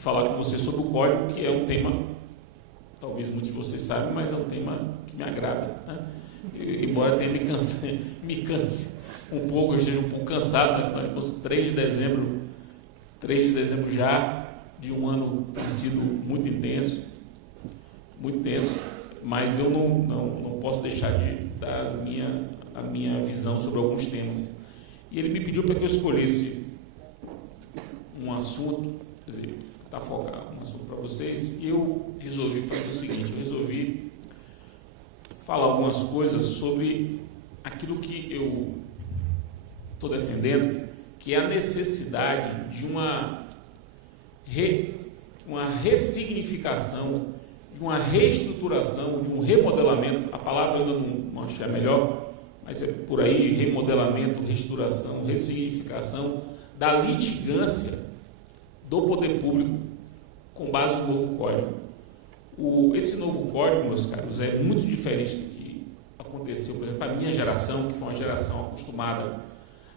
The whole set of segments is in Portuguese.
falar com você sobre o código, que é um tema, talvez muitos de vocês saibam, mas é um tema que me agrada, né? Embora tenha me canse um pouco, eu esteja um pouco cansado, né? Afinal de contas, 3 de dezembro já de um ano tem sido muito intenso, mas eu não posso deixar de dar a minha visão sobre alguns temas. E ele me pediu para que eu escolhesse um assunto, quer dizer, para focar um assunto para vocês, e eu resolvi fazer o seguinte, eu resolvi falar algumas coisas sobre aquilo que eu estou defendendo, que é a necessidade de uma ressignificação, de uma reestruturação, de um remodelamento. A palavra eu ainda não achei a melhor, mas é por aí: remodelamento, reestruturação, ressignificação da litigância do poder público com base no novo código. Esse novo código, meus caros, é muito diferente do que aconteceu, por exemplo, para a minha geração, que foi uma geração acostumada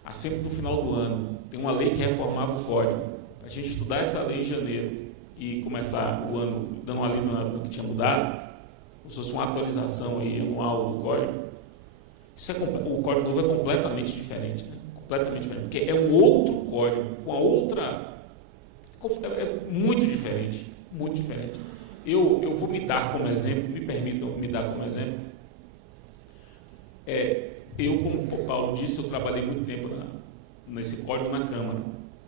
a sempre no final do ano tem uma lei que reformava o código. A gente estudar essa lei em janeiro e começar o ano dando uma lida no que tinha mudado, como se fosse uma atualização aí, anual do código. O código novo é completamente diferente, né? Completamente diferente, porque é um outro código, com a outra... É muito diferente, muito diferente. Eu vou me dar como exemplo, me permitam me dar como exemplo. Eu, como o Paulo disse, eu trabalhei muito tempo nesse código na Câmara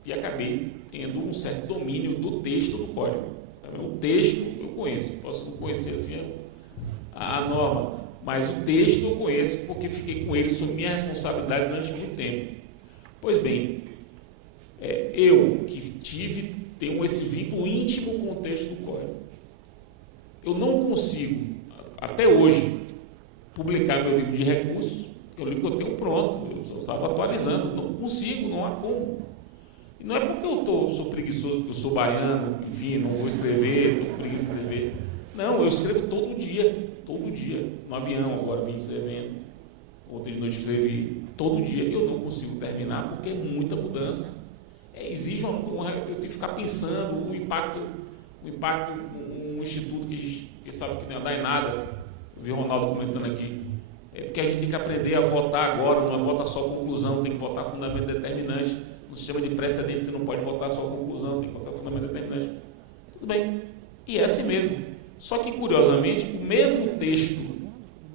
e acabei tendo um certo domínio do texto do código. O texto eu conheço, posso não conhecer assim a norma, mas o texto eu conheço porque fiquei com ele sob minha responsabilidade durante muito tempo. Pois bem, eu que tenho esse vínculo íntimo com o texto do código. Eu não consigo, até hoje, publicar meu livro de recursos, que é o livro que eu tenho pronto, eu só estava atualizando, não consigo, não há como. E não é porque eu sou preguiçoso, porque eu sou baiano, enfim, não vou escrever, estou com preguiça de escrever. Não, eu escrevo todo dia, no avião, agora vim escrevendo, ontem de noite escrevi, todo dia, eu não consigo terminar, porque é muita mudança. Exige eu tenho que ficar pensando o impacto, um instituto que sabe que não ia dar em nada. Eu vi o Ronaldo comentando aqui, porque a gente tem que aprender a votar agora, não é votar só conclusão, tem que votar fundamento determinante. No sistema de precedentes você não pode votar só conclusão, tem que votar fundamento determinante. Tudo bem, e é assim mesmo. Só que, curiosamente, o mesmo texto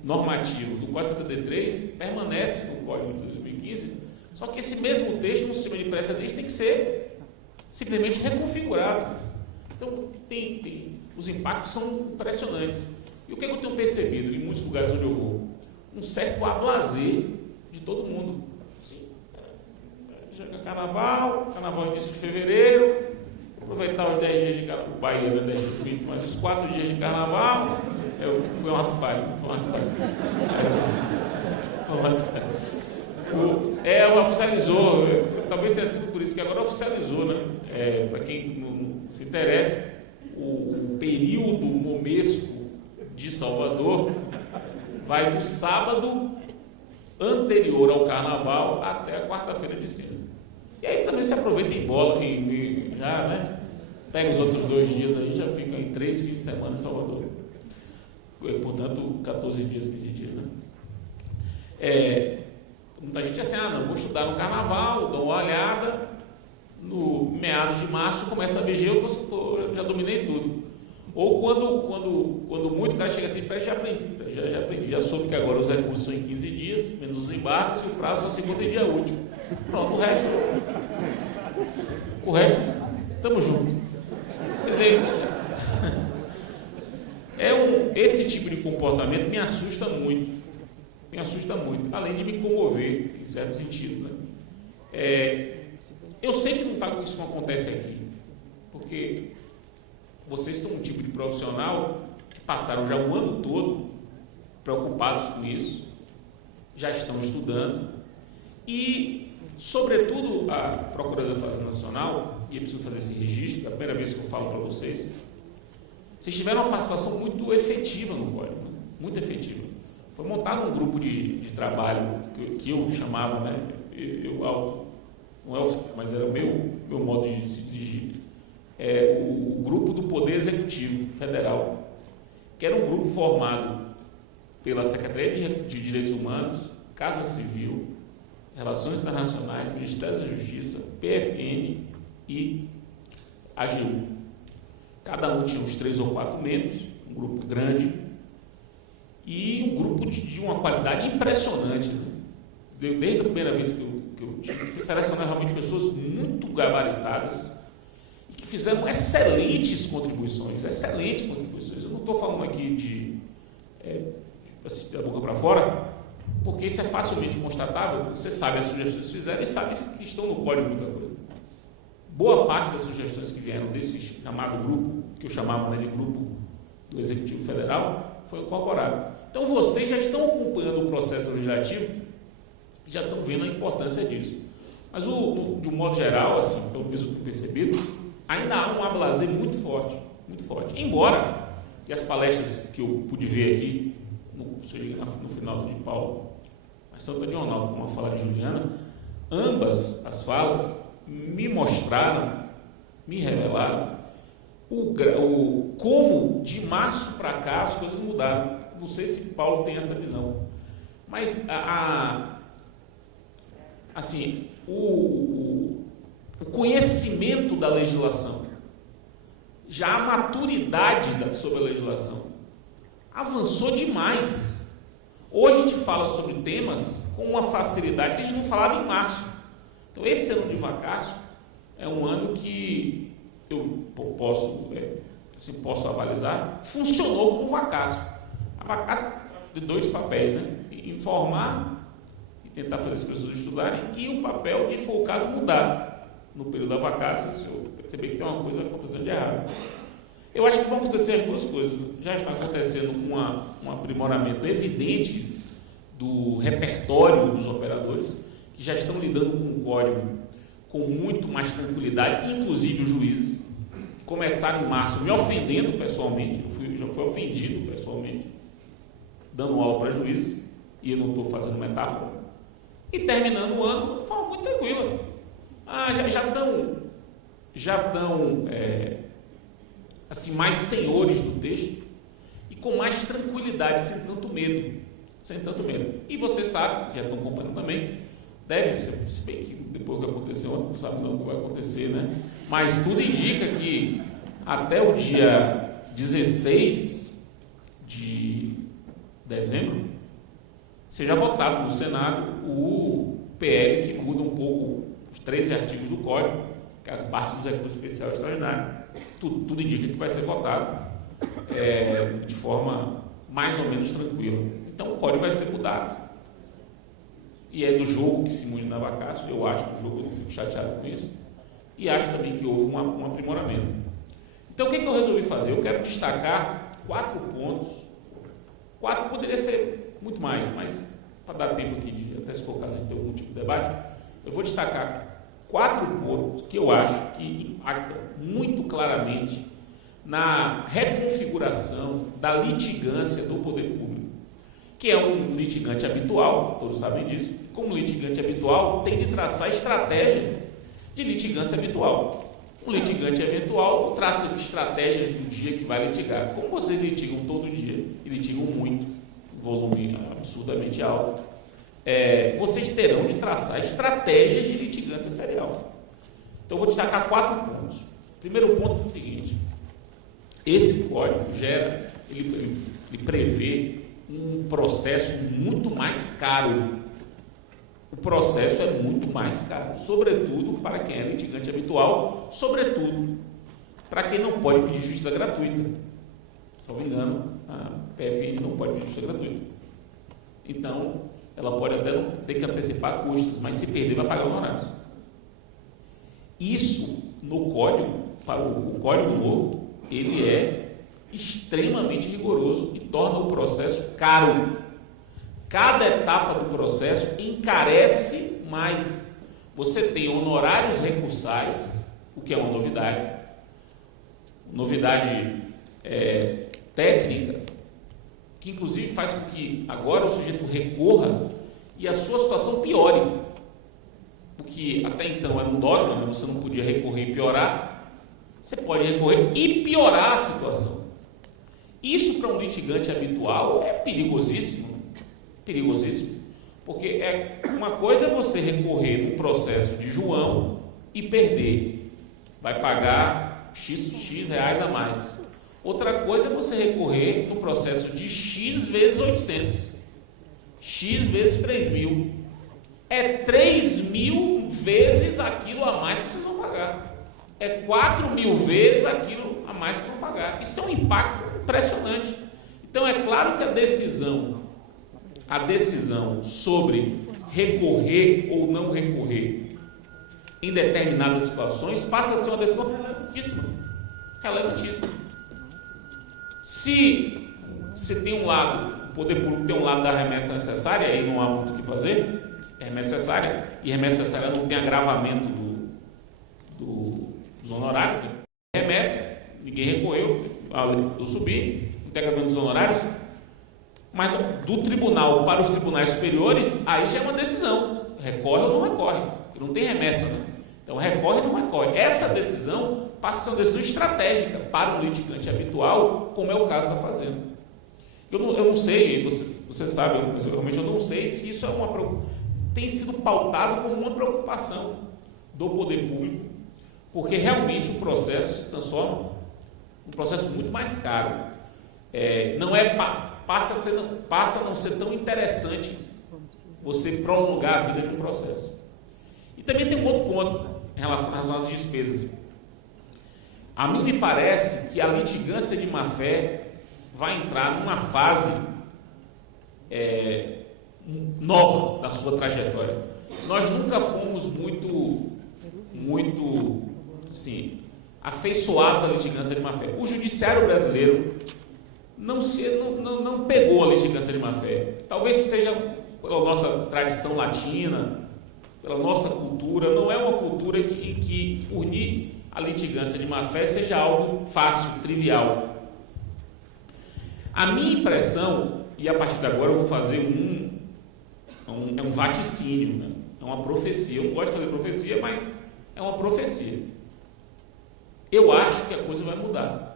normativo do 473 permanece no Código de 2015. Só que esse mesmo texto, no sistema de precedentes, tem que ser simplesmente reconfigurado. Então, os impactos são impressionantes. E o que eu tenho percebido em muitos lugares onde eu vou? Um certo ablazer de todo mundo. Assim, chega carnaval início de fevereiro, aproveitar os 10 dias de carnaval, o Bahia, né, 10 dias de Cristo, mas os 4 dias de carnaval, foi um ato falho. Oficializou, talvez tenha sido por isso que agora oficializou, né? Para quem não se interessa, o período momesco de Salvador vai do sábado anterior ao carnaval até a quarta-feira de cinza. E aí também se aproveita em bola, já, né? Pega os outros 2 dias aí, já fica em 3 fins de semana em Salvador. Portanto, 14 dias, 15 dias, né? Muita gente assim, não, vou estudar no carnaval, dou uma olhada, no meados de março começa a vigiar, eu já dominei tudo. Ou quando muito, o cara chega assim, já aprendi, já soube que agora os recursos são em 15 dias, menos os embarques, e o prazo só se conta em dia útil. Pronto, o resto, estamos juntos. Quer dizer, esse tipo de comportamento me assusta muito, além de me comover, em certo sentido, né? Eu sei que isso não acontece aqui, porque vocês são um tipo de profissional que passaram já o ano todo preocupados com isso, já estão estudando e, sobretudo, a Procuradoria da Fazenda Nacional, e eu preciso fazer esse registro, é a primeira vez que eu falo para vocês tiveram uma participação muito efetiva no código, né? Muito efetiva. Foi montado um grupo de trabalho que eu chamava, né? Não é oficial, mas era o meu modo de se dirigir. o Grupo do Poder Executivo Federal, que era um grupo formado pela Secretaria de Direitos Humanos, Casa Civil, Relações Internacionais, Ministério da Justiça, PFN e AGU. Cada um tinha uns 3 ou 4 membros, um grupo grande e um grupo de uma qualidade impressionante, né? Desde a primeira vez que eu tive, selecionar realmente pessoas muito gabaritadas e que fizeram excelentes contribuições. Eu não estou falando aqui assim, da boca para fora, porque isso é facilmente constatável, você sabe as sugestões que fizeram e sabe que estão no código muita coisa. Boa parte das sugestões que vieram desse chamado grupo, que eu chamava de grupo do Executivo Federal, foi incorporado. Então vocês já estão acompanhando o processo legislativo, já estão vendo a importância disso. Mas de um modo geral, assim, pelo menos o que eu percebi, ainda há um ablazer muito forte, muito forte. Embora que as palestras que eu pude ver aqui, no final de Paulo, mas tanto de Ronaldo como a fala de Juliana, ambas as falas me mostraram, me revelaram como de março para cá as coisas mudaram. Não sei se Paulo tem essa visão, mas assim, o conhecimento da legislação, já a maturidade sobre a legislação avançou demais. Hoje a gente fala sobre temas com uma facilidade que a gente não falava em março. Então esse ano de vacácio é um ano que eu posso avalizar, funcionou como vacácio. A vacácio de 2 papéis, né? Informar e tentar fazer as pessoas estudarem, e o papel de, se for o caso, mudar. No período da vacácia, se eu perceber que tem uma coisa acontecendo de errado. Eu acho que vão acontecer as duas coisas. Já está acontecendo um aprimoramento evidente do repertório dos operadores, que já estão lidando com o código com muito mais tranquilidade, inclusive os juízes, que começaram em março me ofendendo pessoalmente. Já fui ofendido pessoalmente, dando aula para juízes, e eu não estou fazendo metáfora, e terminando o ano de forma muito tranquila. Já estão assim, mais senhores do texto e com mais tranquilidade, sem tanto medo. E você sabe, já estão acompanhando também, deve ser, se bem que depois do que aconteceu, não sabe não o que vai acontecer, né? Mas tudo indica que até o dia 16 de dezembro seja votado no Senado o PL que muda um pouco os 13 artigos do Código, que é a parte dos recursos especiais extraordinários. Tudo indica que vai ser votado de forma mais ou menos tranquila. Então o Código vai ser mudado. E é do jogo que se mude na vacácio, eu acho do jogo, eu não fico chateado com isso. E acho também que houve um aprimoramento. Então o que eu resolvi fazer? Eu quero destacar 4 pontos. 4 poderia ser muito mais, mas para dar tempo aqui, até se for o caso de ter algum tipo de debate, eu vou destacar 4 pontos que eu acho que impactam muito claramente na reconfiguração da litigância do poder público, que é um litigante habitual, todos sabem disso. Como litigante habitual, tem de traçar estratégias de litigância habitual. Um litigante habitual traça estratégias do dia que vai litigar. Como vocês litigam todo dia e litigam muito, volume absurdamente alto, vocês terão de traçar estratégias de litigância serial. Então, eu vou destacar 4 pontos. Primeiro ponto é o seguinte: esse código ele prevê um processo muito mais caro. O processo é muito mais caro, sobretudo para quem é litigante habitual, sobretudo para quem não pode pedir justiça gratuita. Se não me engano, a PFN não pode pedir justiça gratuita. Então, ela pode até não ter que antecipar custos, mas se perder, vai pagar honorários. Isso, no código, para o código novo, ele é extremamente rigoroso e torna o processo caro. Cada etapa do processo encarece mais. Você tem honorários recursais, o que é uma novidade. Novidade técnica, que inclusive faz com que agora o sujeito recorra e a sua situação piore. Porque até então era um dogma, né? Você não podia recorrer e piorar. você pode recorrer e piorar a situação. Isso para um litigante habitual é perigosíssimo. Perigosíssimo. Porque uma coisa é você recorrer num processo de João e perder. Vai pagar X reais a mais. Outra coisa é você recorrer no processo de X vezes 800. X vezes 3.000. É 3.000 vezes aquilo a mais que vocês vão pagar. É 4.000 vezes aquilo a mais que vocês vão pagar. Isso é um impacto impressionante. Então é claro que a decisão sobre recorrer ou não recorrer em determinadas situações passa a ser uma decisão relevantíssima. Se você tem um lado, o poder público tem um lado da remessa necessária, aí não há muito o que fazer, é remessa necessária, e remessa necessária não tem agravamento dos honorários, né? Remessa, ninguém recorreu, eu subi, não tem agravamento dos honorários, mas do tribunal para os tribunais superiores, aí já é uma decisão, recorre ou não recorre, porque não tem remessa, né? Então recorre ou não recorre. Essa decisão passa a ser uma decisão estratégica para um litigante habitual, como é o caso da Fazenda. Eu não sei, você sabe, mas realmente eu não sei se isso tem sido pautado como uma preocupação do poder público, porque realmente o processo se transforma num processo muito mais caro. Passa a não ser tão interessante você prolongar a vida de um processo. E também tem um outro ponto em relação às despesas. A mim me parece que a litigância de má-fé vai entrar numa fase nova da sua trajetória. Nós nunca fomos muito assim, afeiçoados à litigância de má-fé. O judiciário brasileiro não pegou a litigância de má-fé. Talvez seja pela nossa tradição latina, pela nossa cultura. Não é uma cultura em que unir a litigância de má-fé seja algo fácil, trivial. A minha impressão, e a partir de agora eu vou fazer um vaticínio, né? É uma profecia. Eu não gosto de fazer profecia, mas é uma profecia. Eu acho que a coisa vai mudar.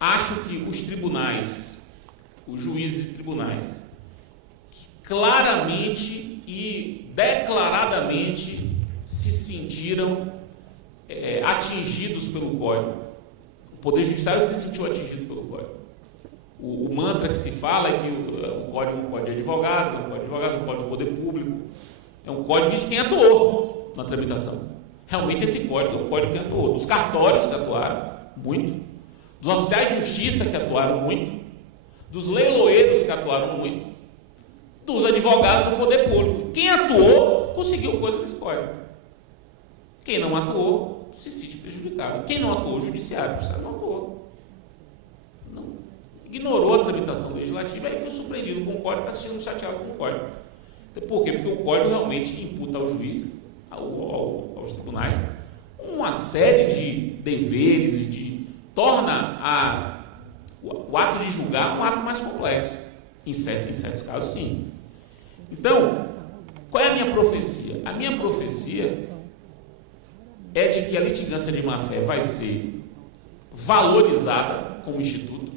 Acho que os tribunais, os juízes de tribunais, que claramente e declaradamente se sentiram atingidos pelo Código. O Poder Judiciário se sentiu atingido pelo Código. O mantra que se fala é que o Código é um código de advogados, é um código de advogados, é um código do poder público, é um código de quem atuou na tramitação. Realmente esse código é um código de quem atuou. Dos cartórios que atuaram, muito. Dos oficiais de justiça que atuaram muito. Dos leiloeiros que atuaram muito. Dos advogados do poder público. Quem atuou, conseguiu coisa nesse código. Quem não atuou, se sente prejudicado. Quem não atuou, o judiciário não atuou. Ignorou a tramitação legislativa e foi surpreendido com o código, está se sentindo chateado com o código. Então, por quê? Porque o código realmente imputa ao juiz, aos tribunais, uma série de deveres e torna o ato de julgar um ato mais complexo. Em certos casos, sim. Então, qual é a minha profecia? A minha profecia é de que a litigância de má-fé vai ser valorizada como instituto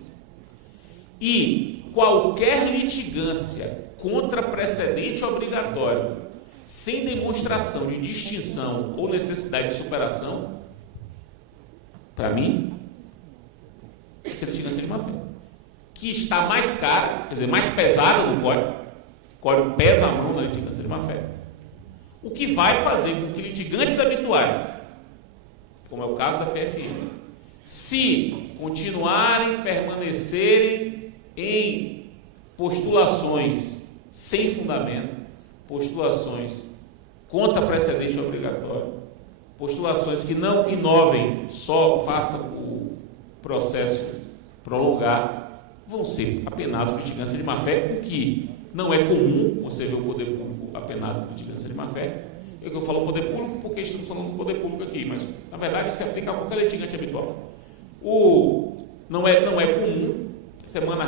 e qualquer litigância contra precedente obrigatório sem demonstração de distinção ou necessidade de superação, para mim, essa litigância de má-fé, que está mais cara, quer dizer, mais pesada no código. O código pesa a mão na litigância de má-fé. O que vai fazer com que litigantes habituais, como é o caso da PFM, se continuarem, permanecerem em postulações sem fundamento, postulações contra precedente obrigatório, postulações que não inovem, só façam o processo prolongar, vão ser apenados por litigância de má-fé, o que não é comum você ver o poder público apenado por litigância de má-fé. Eu falo poder público porque estamos falando do poder público aqui, mas na verdade isso se aplica a qualquer litigante habitual. Não é comum. Semana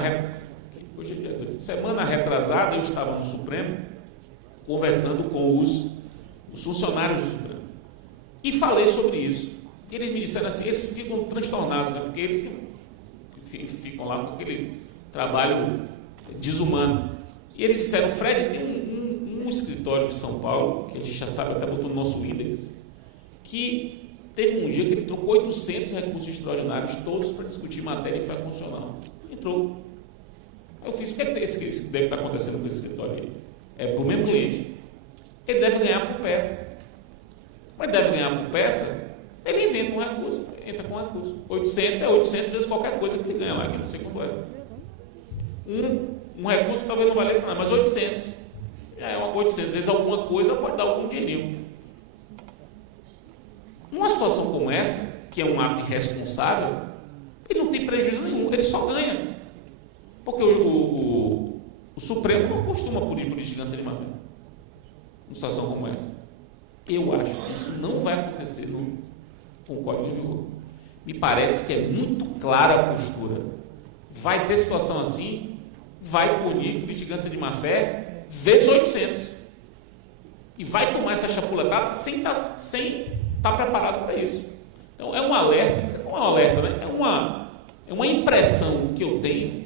retrasada eu estava no Supremo conversando com os funcionários do Supremo e falei sobre isso. E eles me disseram assim, eles ficam transtornados, né? Porque eles ficam lá com aquele trabalho desumano. E eles disseram, Fred, tem um escritório de São Paulo, que a gente já sabe, até botou no nosso índex, que teve um dia que ele trocou 800 recursos extraordinários, todos para discutir matéria infraconstitucional. Entrou. Eu fiz, o que é que esse deve estar acontecendo com esse escritório aí? É para o mesmo cliente. Ele deve ganhar por peça. Mas deve ganhar por peça, ele inventa um recurso, entra com um recurso. 800 é 800 vezes qualquer coisa que ele ganha lá, que não sei quanto é. Um recurso talvez não valesse nada, mas 800. Já é uma 800 vezes alguma coisa, pode dar algum dinheirinho. Numa situação como essa, que é um ato irresponsável, ele não tem prejuízo nenhum, ele só ganha. Porque o Supremo não costuma punir por litigância de má-fé. Numa situação como essa. Eu acho que isso não vai acontecer com o Código em vigor. Me parece que é muito clara a postura. Vai ter situação assim, vai punir por litigância de má-fé vezes 800. E vai tomar essa chapuletada sem estar preparado para isso. Então é um alerta, não é um alerta, né? É uma impressão que eu tenho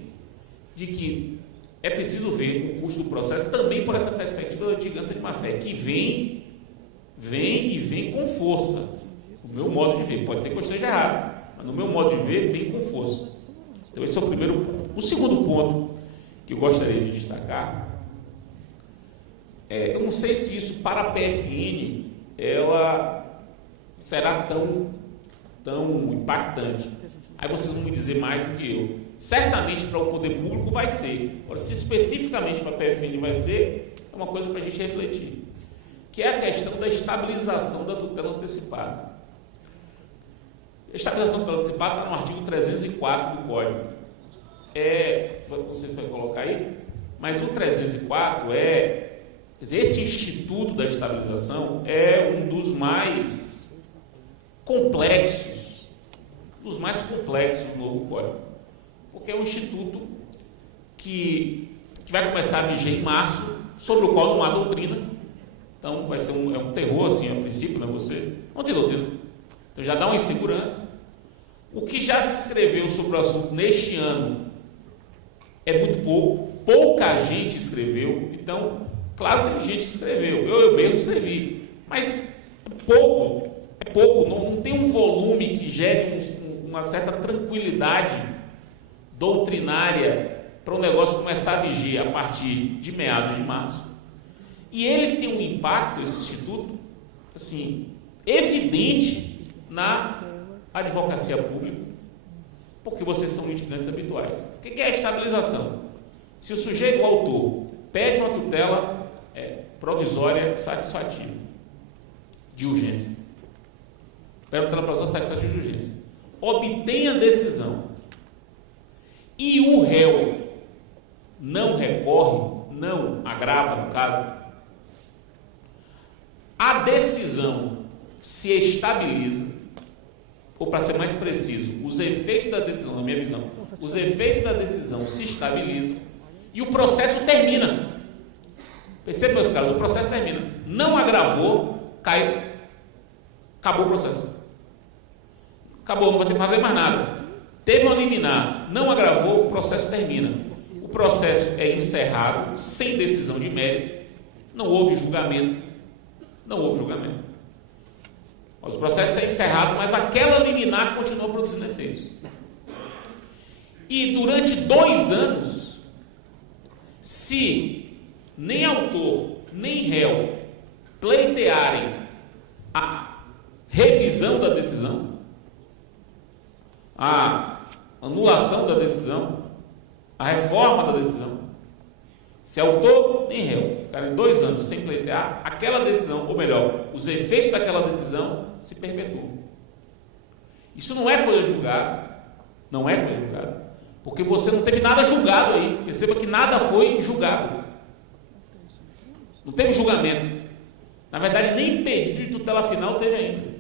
de que é preciso ver o custo do processo também por essa perspectiva da litigância de má-fé, que vem com força. O meu modo de ver, pode ser que eu esteja errado, mas no meu modo de ver, vem com força. Então esse é o primeiro ponto. O segundo ponto que eu gostaria de destacar, eu não sei se isso para a PFN, ela será tão impactante. Aí vocês vão me dizer mais do que eu. Certamente para o poder público vai ser. Agora, se especificamente para a PFN vai ser, é uma coisa para a gente refletir. Que é a questão da estabilização da tutela antecipada. A estabilização da tutela antecipada está no artigo 304 do Código. Não sei se vai colocar aí, mas o 304 quer dizer, esse instituto da estabilização é um dos mais complexos do novo Código. Porque é um instituto que vai começar a viger em março, sobre o qual não há doutrina. Então vai ser um terror, assim, a princípio, né? Você não tem doutrina. Então já dá uma insegurança. O que já se escreveu sobre o assunto neste ano é muito pouco. Pouca gente escreveu. Então, claro que tem gente que escreveu. Eu mesmo escrevi. Mas pouco. É pouco. Não tem um volume que gere uma certa tranquilidade doutrinária para o negócio começar a vigir a partir de meados de março. E ele tem um impacto, esse instituto, assim, evidente na advocacia pública, porque vocês são litigantes habituais. O que é a estabilização? Se o sujeito, o autor, pede uma tutela provisória satisfativa, de urgência, pede uma tutela provisória satisfativa de urgência, obtém a decisão, e o réu não recorre, não agrava no caso, a decisão se estabiliza, ou para ser mais preciso, os efeitos da decisão, na minha visão, os efeitos da decisão se estabilizam e o processo termina. Perceba, meus caros, o processo termina. Não agravou, caiu, acabou o processo. Acabou, não vai ter que fazer mais nada. Teve uma liminar, não agravou, o processo termina. O processo é encerrado, sem decisão de mérito, não houve julgamento. Os processos é encerrado, mas aquela liminar continua produzindo efeitos. E durante 2 anos, se nem autor, nem réu pleitearem a revisão da decisão, a anulação da decisão, a reforma da decisão, se autor nem réu ficarem 2 anos sem pleitear, aquela decisão, ou melhor, os efeitos daquela decisão se perpetuam. Isso não é coisa julgada, porque você não teve nada julgado aí. Perceba que nada foi julgado. Não teve julgamento. Na verdade, nem pedido de tutela final teve ainda.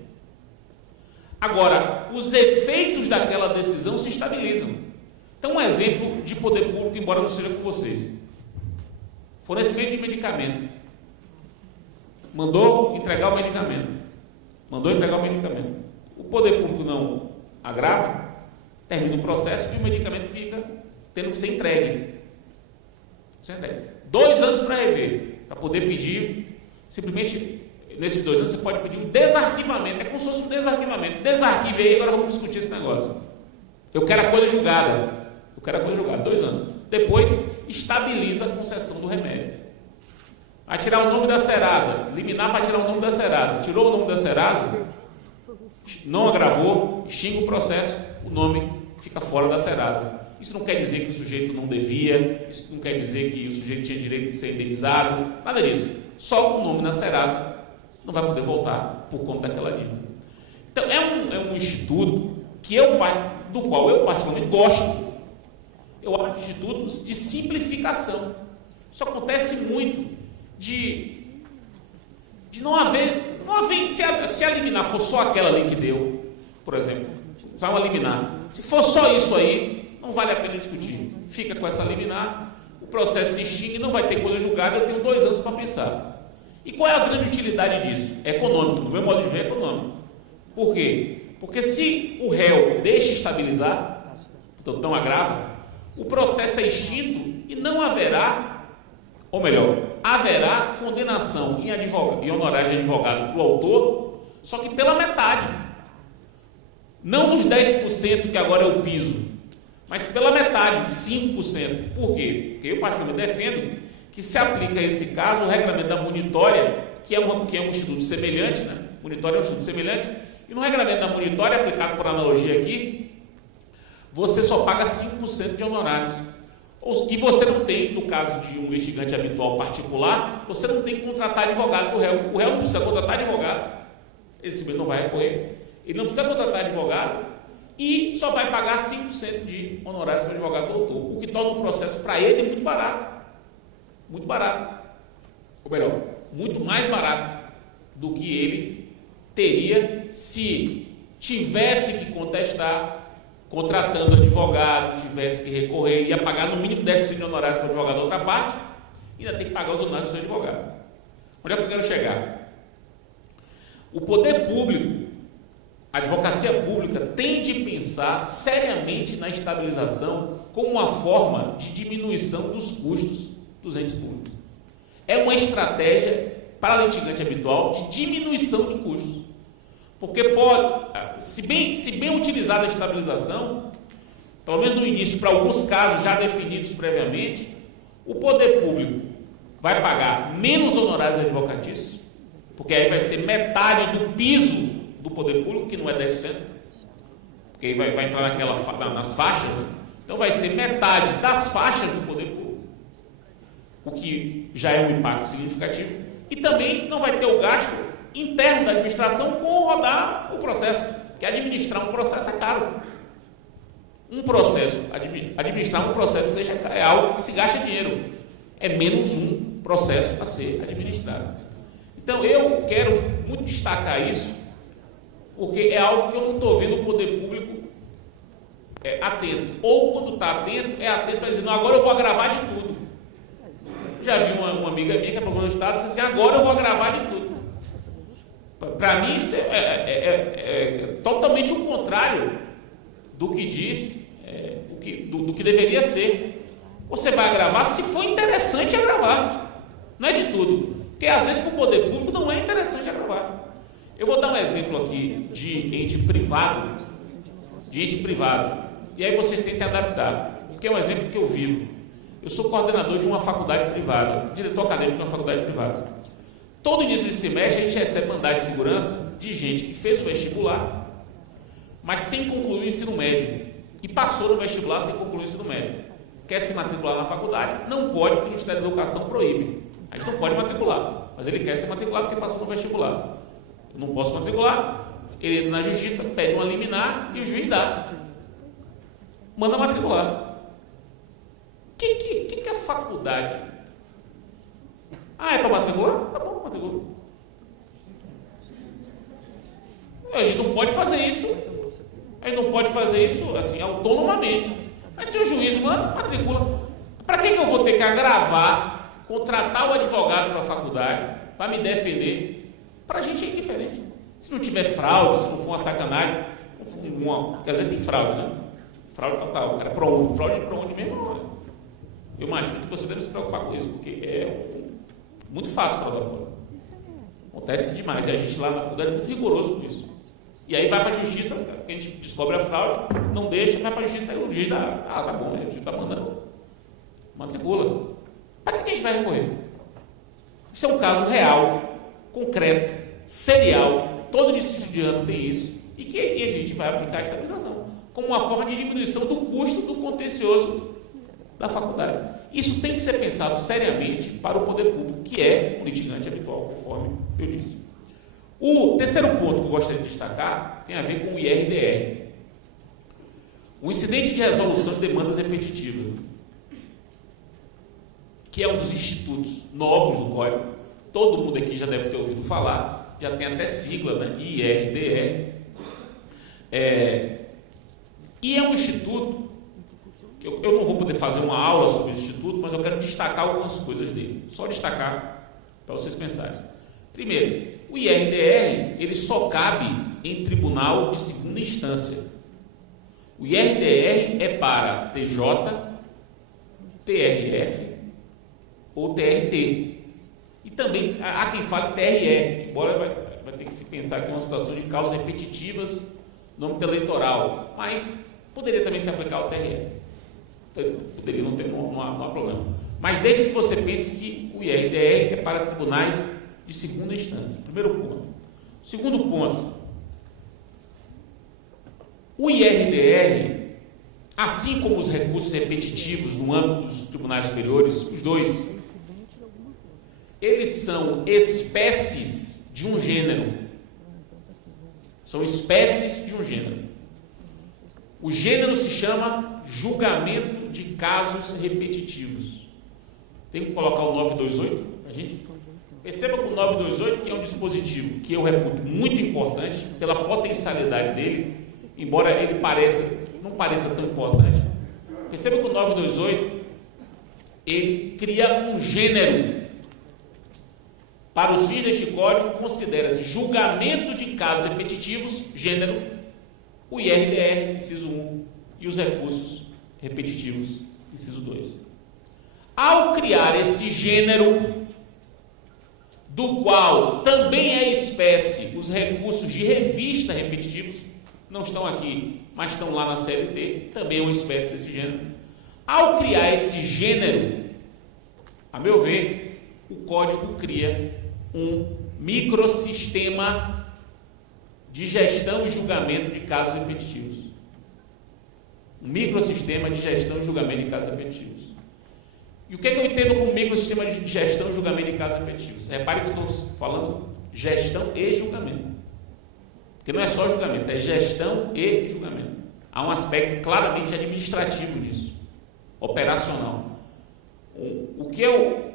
Agora, os efeitos daquela decisão se estabilizam. Então, um exemplo de poder público, embora não seja com vocês. Fornecimento de medicamento. Mandou entregar o medicamento. o poder público não agrava, termina o processo e o medicamento fica tendo que ser entregue. 2 anos para rever, para poder pedir, simplesmente, nesses 2 anos você pode pedir um desarquivamento, é como se fosse um desarquivamento. Desarquive aí, agora vamos discutir esse negócio. Eu quero a coisa julgada. 2 anos. Depois, estabiliza a concessão do remédio. Vai tirar o nome da Serasa, liminar para tirar o nome da Serasa. Tirou o nome da Serasa, não agravou, extingue o processo, o nome fica fora da Serasa. Isso não quer dizer que o sujeito não devia, isso não quer dizer que o sujeito tinha direito de ser indenizado, nada disso. Só o nome na Serasa não vai poder voltar por conta daquela dívida. Então, é um instituto do qual eu particularmente gosto. Eu acho institutos de simplificação. Isso acontece muito de não haver se a liminar for só aquela ali que deu, por exemplo, só uma liminar. Se for só isso aí, não vale a pena discutir. Fica com essa liminar, o processo se extingue, não vai ter coisa julgada, eu tenho 2 anos para pensar. E qual é a grande utilidade disso? É econômico, do meu modo de ver, é econômico. Por quê? Porque se o réu deixa estabilizar, então não agrava, o processo é extinto e não haverá, ou melhor, haverá condenação em honorários de advogado para o autor, só que pela metade. Não nos 10% que agora é o piso, mas pela metade, 5%. Por quê? Porque eu particularmente defendo que se aplica a esse caso o regulamento da monitória, que é um instituto semelhante, né? Monitória é um instituto semelhante, e no regulamento da monitória, aplicado por analogia aqui, você só paga 5% de honorários. E você não tem, no caso de um litigante habitual particular, você não tem que contratar advogado do réu. O réu não precisa contratar advogado, ele simplesmente não vai recorrer. Ele não precisa contratar advogado e só vai pagar 5% de honorários para o advogado do autor, o que torna o processo para ele muito barato. Muito barato. Ou melhor, muito mais barato do que ele teria se tivesse que contestar, contratando advogado, tivesse que recorrer, ia pagar no mínimo 10% de honorários para o advogado da outra parte, e ainda tem que pagar os honorários do seu advogado. Onde é que eu quero chegar? O poder público, a advocacia pública, tem de pensar seriamente na estabilização como uma forma de diminuição dos custos dos entes públicos. É uma estratégia para litigante habitual de diminuição de custos. Porque pode, se bem utilizada a estabilização, pelo menos no início, para alguns casos já definidos previamente, o poder público vai pagar menos honorários advocatícios, porque aí vai ser metade do piso do poder público, que não é 10%, porque aí vai entrar nas faixas, né? Então vai ser metade das faixas do poder público, o que já é um impacto significativo, e também não vai ter o gasto interno da administração com rodar o processo, que administrar um processo é caro. Administrar um processo é algo que se gasta dinheiro, é menos um processo a ser administrado. Então eu quero muito destacar isso, porque é algo que eu não estou vendo o poder público atento, ou quando está atento, é atento para dizer, não, agora eu vou agravar de tudo. Já vi uma amiga minha que é procuradora do Estado e disse assim, agora eu vou agravar de tudo. Para mim, isso é totalmente o contrário do que diz, do que deveria ser. Você vai agravar se for interessante agravar, não é de tudo. Porque às vezes para o poder público não é interessante agravar. Eu vou dar um exemplo aqui de ente privado, e aí vocês têm que adaptar, porque é um exemplo que eu vivo. Eu sou coordenador de uma faculdade privada, diretor acadêmico de uma faculdade privada. Todo início de semestre a gente recebe mandado de segurança de gente que fez o vestibular, mas sem concluir o ensino médio, e passou no vestibular sem concluir o ensino médio. Quer se matricular na faculdade? Não pode, porque o Ministério da Educação proíbe. A gente não pode matricular, mas ele quer se matricular porque passou no vestibular. Eu não posso matricular, ele entra na justiça, pede uma liminar e o juiz dá. Manda matricular. O que é a faculdade? É para matricular? Tá bom, matricula. A gente não pode fazer isso. A gente não pode fazer isso assim, autonomamente. Mas se o juiz manda, matricula. Para que eu vou ter que agravar, contratar o advogado para a faculdade, para me defender? Para a gente é indiferente. Se não tiver fraude, se não for uma sacanagem, porque às vezes tem fraude, né? Fraude total, o cara fraude para onde mesmo? Eu imagino que você deve se preocupar com isso, porque é muito fácil fraudar fora. Acontece demais, e a gente lá na faculdade é muito rigoroso com isso. E aí vai para a justiça, a gente descobre a fraude, não deixa, vai para a justiça, aí o juiz dá, tá bom, né? O juiz está mandando, matricula. Para que a gente vai recorrer? Isso é um caso real, concreto, serial, todo início de ano tem isso, e a gente vai aplicar a estabilização, como uma forma de diminuição do custo do contencioso da faculdade. Isso tem que ser pensado seriamente para o poder público, que é o litigante habitual, conforme eu disse. O terceiro ponto que eu gostaria de destacar tem a ver com o IRDR. O incidente de resolução de demandas repetitivas, que é um dos institutos novos do Código. Todo mundo aqui já deve ter ouvido falar, já tem até sigla, né? IRDR. E é um instituto que eu não vou poder fazer uma aula sobre esse instituto, mas eu quero destacar algumas coisas dele. Só destacar para vocês pensarem. Primeiro, o IRDR, ele só cabe em tribunal de segunda instância. O IRDR é para TJ, TRF ou TRT. E também há quem fale TRE, embora vai ter que se pensar que é uma situação de causas repetitivas no âmbito eleitoral, mas poderia também se aplicar ao TRE. Poderia, não há problema. Mas desde que você pense que o IRDR é para tribunais de segunda instância. Primeiro ponto. Segundo ponto. O IRDR, assim como os recursos repetitivos no âmbito dos tribunais superiores, os dois, eles são espécies de um gênero. São espécies de um gênero. O gênero se chama julgamento de casos repetitivos. Tem que colocar o 928 para a gente? Perceba que o 928, que é um dispositivo que eu reputo muito importante pela potencialidade dele, embora ele não pareça tão importante. Perceba que o 928, ele cria um gênero. Para os fins deste código, considera-se julgamento de casos repetitivos, gênero, o IRDR, inciso 1, e os recursos repetitivos, inciso 2. Ao criar esse gênero, do qual também é espécie os recursos de revista repetitivos, não estão aqui, mas estão lá na CLT, também é uma espécie desse gênero. Ao criar esse gênero, a meu ver, o código cria um microsistema de gestão e julgamento de casos repetitivos. Um microsistema de gestão e julgamento de casos repetitivos. E o que eu entendo como microsistema de gestão e julgamento de casos repetitivos? Repare que eu estou falando gestão e julgamento. Porque não é só julgamento, é gestão e julgamento. Há um aspecto claramente administrativo nisso, operacional. O que eu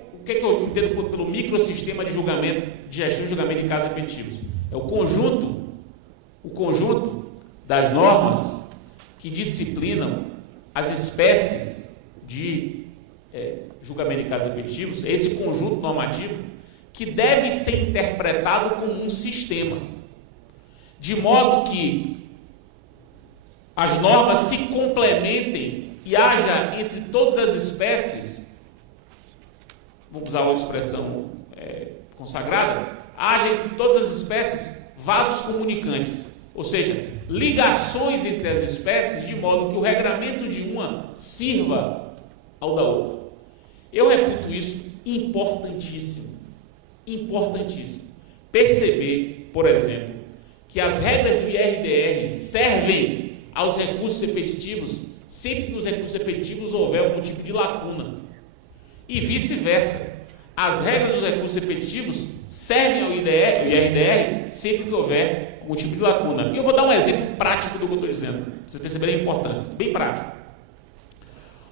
entendo pelo microsistema de julgamento, de gestão e julgamento de casos repetitivos? É o conjunto das normas que disciplinam as espécies de julgamento de casos repetitivos, esse conjunto normativo que deve ser interpretado como um sistema, de modo que as normas se complementem e haja entre todas as espécies, vou usar uma expressão consagrada, haja entre todas as espécies vasos comunicantes, ou seja, ligações entre as espécies, de modo que o regramento de uma sirva ao da outra. Eu reputo isso importantíssimo. Perceber, por exemplo, que as regras do IRDR servem aos recursos repetitivos sempre que nos recursos repetitivos houver algum tipo de lacuna. E vice-versa. As regras dos recursos repetitivos servem ao IRDR sempre que houver algum tipo de lacuna. E eu vou dar um exemplo prático do que eu estou dizendo, para vocês perceberem a importância, bem prático.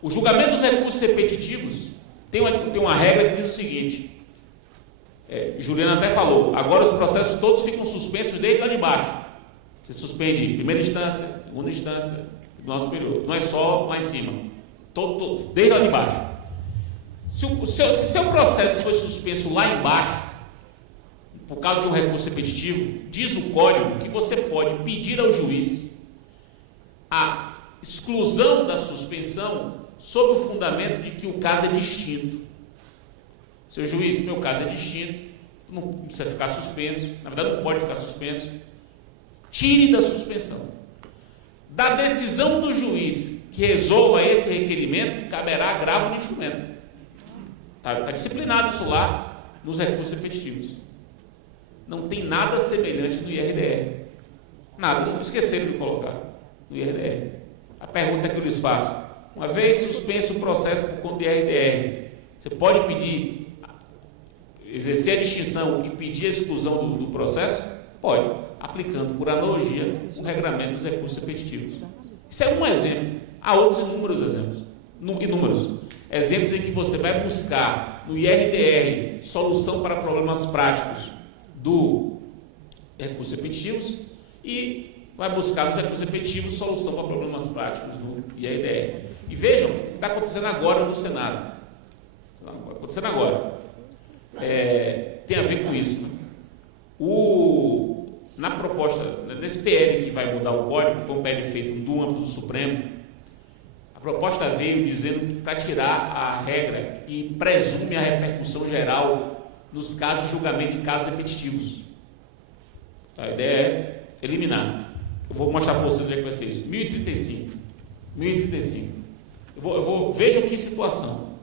O julgamento dos recursos repetitivos tem uma regra que diz o seguinte, Juliana até falou, agora os processos todos ficam suspensos desde lá de baixo. Você suspende primeira instância, segunda instância, tribunal superior. Não é só lá em cima. Todos, desde lá de baixo. Se seu processo foi suspenso lá embaixo, por causa de um recurso repetitivo, diz o código que você pode pedir ao juiz a exclusão da suspensão sob o fundamento de que o caso é distinto. Seu juiz, meu caso é distinto, não precisa ficar suspenso, na verdade não pode ficar suspenso, tire da suspensão. Da decisão do juiz que resolva esse requerimento, caberá agravo no instrumento. Está disciplinado isso lá nos recursos repetitivos. Não tem nada semelhante no IRDR. Nada, não esqueceram de colocar no IRDR. A pergunta que eu lhes faço: uma vez suspenso o processo por conta do IRDR, você pode pedir, exercer a distinção e pedir a exclusão do processo? Pode, aplicando por analogia o regramento dos recursos repetitivos. Isso é um exemplo. Há outros inúmeros exemplos. Exemplos em que você vai buscar no IRDR solução para problemas práticos do recursos repetitivos e vai buscar nos recursos repetitivos solução para problemas práticos do IRDR. E vejam o que está acontecendo agora no Senado. Acontecendo agora. Tem a ver com isso. Na proposta, nesse PL que vai mudar o código, que foi um PL feito no âmbito do Supremo, a proposta veio dizendo que para tirar a regra que presume a repercussão geral nos casos de julgamento em casos repetitivos. A ideia é eliminar. Eu vou mostrar para vocês onde é que vai ser isso. 1035. Vejam que situação.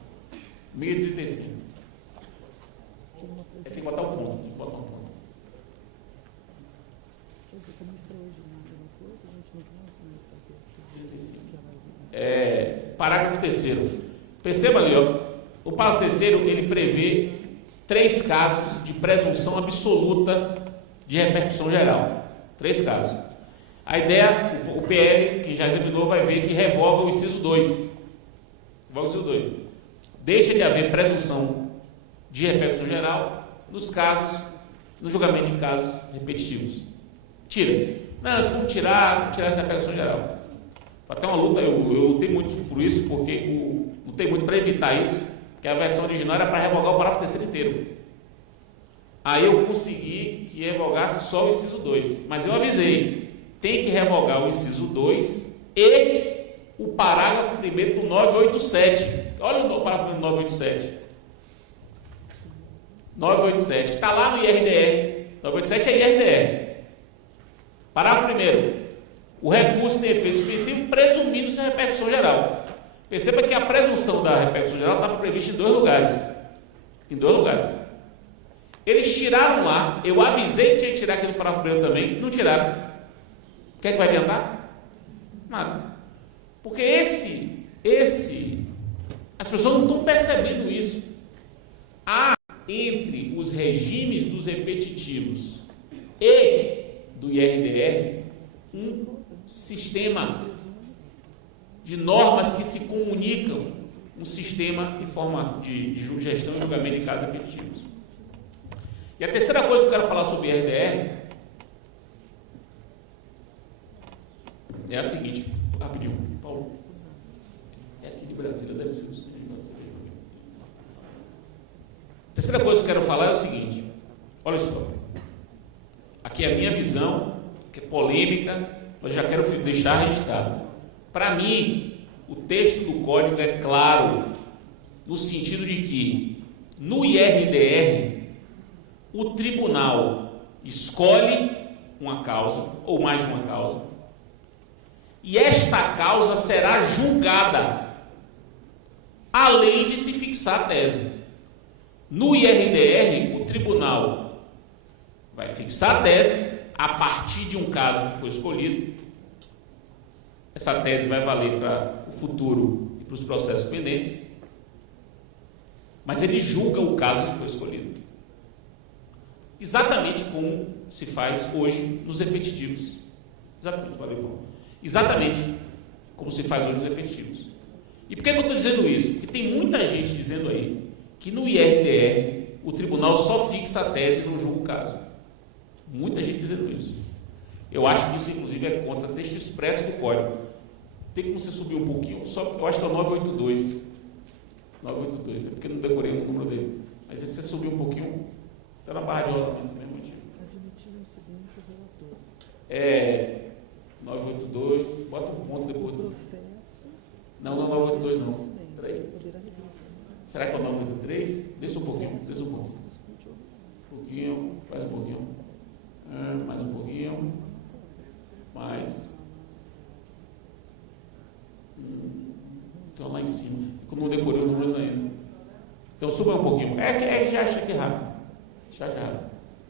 1035. Tem que botar um ponto. Parágrafo 3º. Perceba ali, ó, o parágrafo 3º, ele prevê 3 casos de presunção absoluta de repercussão geral. 3 casos. A ideia, o PL, que já examinou, vai ver que revoga o inciso 2. Revoga o inciso 2. Deixa de haver presunção de repercussão geral no julgamento de casos repetitivos. Tira. Não, se vamos tirar essa repercussão geral. Foi até uma luta, eu lutei muito por isso, porque lutei muito para evitar isso, que a versão original era para revogar o parágrafo 3º inteiro. Aí eu consegui que revogasse só o inciso 2, mas eu avisei, tem que revogar o inciso 2 e o parágrafo 1º do 987. Olha o parágrafo 1º do 987. 987, que está lá no IRDR. 987 é IRDR. Parágrafo 1º. O recurso tem efeito suspensivo presumindo-se a repercussão geral. Perceba que a presunção da repercussão geral estava prevista em 2 lugares. Em 2 lugares. Eles tiraram lá, eu avisei que tinha que tirar aqui no parágrafo 1º também, não tiraram. O que é que vai adiantar? Nada. Porque as pessoas não estão percebendo isso. Há entre os regimes dos repetitivos e do IRDR um sistema de normas que se comunicam, um sistema de gestão e julgamento de casos repetitivos. E a terceira coisa que eu quero falar sobre IRDR é a seguinte, rapidinho, Paulo, é aqui de Brasília, deve ser o centro de Brasília. A terceira coisa que eu quero falar é o seguinte, olha só, aqui é a minha visão, que é polêmica, mas já quero deixar registrado. Para mim, o texto do código é claro, no sentido de que, no IRDR, o tribunal escolhe uma causa, ou mais de uma causa, e esta causa será julgada, além de se fixar a tese. No IRDR, o tribunal vai fixar a tese, a partir de um caso que foi escolhido. Essa tese vai valer para o futuro e para os processos pendentes, mas ele julga o caso que foi escolhido. Exatamente como se faz hoje nos repetitivos. Exatamente como se faz hoje nos repetitivos. E por que eu estou dizendo isso? Porque tem muita gente dizendo aí que no IRDR o tribunal só fixa a tese e não julga o caso. Muita gente dizendo isso. Eu acho que isso, inclusive, é contra texto expresso do código. Tem como você subir um pouquinho, eu acho que é o 982. 982, é porque eu não decorei o número dele. Mas se você subir um pouquinho, Está na barra de rolamento, mesmo motivo. Admitir o incidente o relator. 982, bota um ponto depois do... Processo. Não, 982 não. Peraí. Poderá rever. Será que é o 983? Desça um pouquinho, desça um pouquinho. Mais um pouquinho. Mais um pouquinho. Mais. Então lá em cima. Como não decorei os números ainda. Então suba um pouquinho. Já achei que errado. Já errado.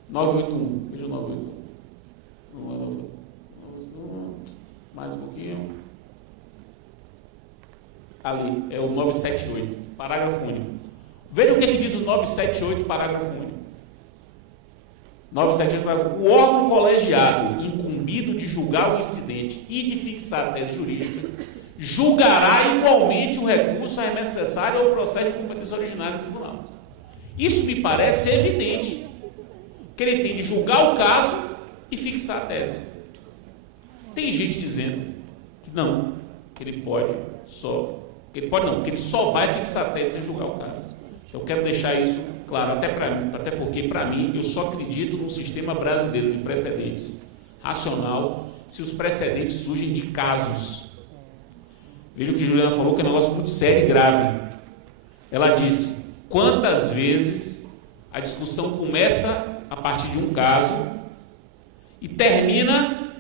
981. Veja o 981. Não é 981. Mais um pouquinho. Ali, é o 978. Parágrafo único. Veja o que diz o 978, parágrafo único. 978, parágrafo. O órgão colegiado incumbido de julgar o incidente e de fixar a tese jurídica julgará igualmente o recurso à remessa necessária ou o processo de competência originária do tribunal. Isso me parece evidente, que ele tem de julgar o caso e fixar a tese. Tem gente dizendo que não, que ele pode só, que ele só vai fixar a tese sem julgar o caso. Eu quero deixar isso claro, até porque para mim eu só acredito num sistema brasileiro de precedentes racional se os precedentes surgem de casos. Veja o que a Juliana falou, que é um negócio muito sério e grave. Ela disse: quantas vezes a discussão começa a partir de um caso e termina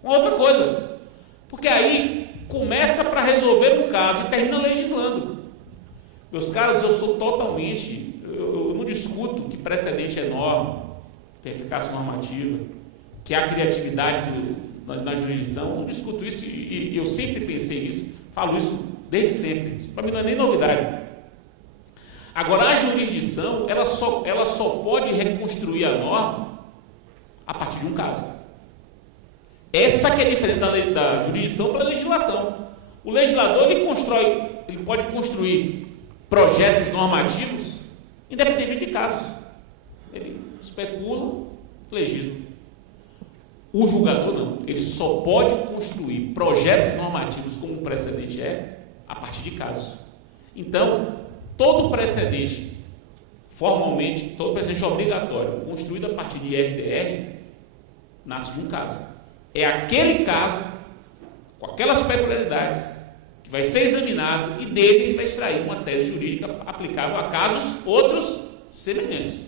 com outra coisa. Porque aí começa para resolver um caso e termina legislando. Meus caros, eu sou totalmente... Eu não discuto que precedente é norma, tem eficácia normativa, que há criatividade na jurisdição. Eu não discuto isso e eu sempre pensei nisso. Falo isso desde sempre. Isso para mim não é nem novidade. Agora, a jurisdição, ela só pode reconstruir a norma a partir de um caso. Essa que é a diferença da jurisdição para a legislação. O legislador, ele pode construir projetos normativos independente de casos. Ele especula, legisla. O julgador não. Ele só pode construir projetos normativos, como o precedente a partir de casos. Então, todo precedente, formalmente, todo precedente obrigatório, construído a partir de RDR, nasce de um caso. É aquele caso, com aquelas peculiaridades, que vai ser examinado e dele se vai extrair uma tese jurídica aplicável a casos outros semelhantes.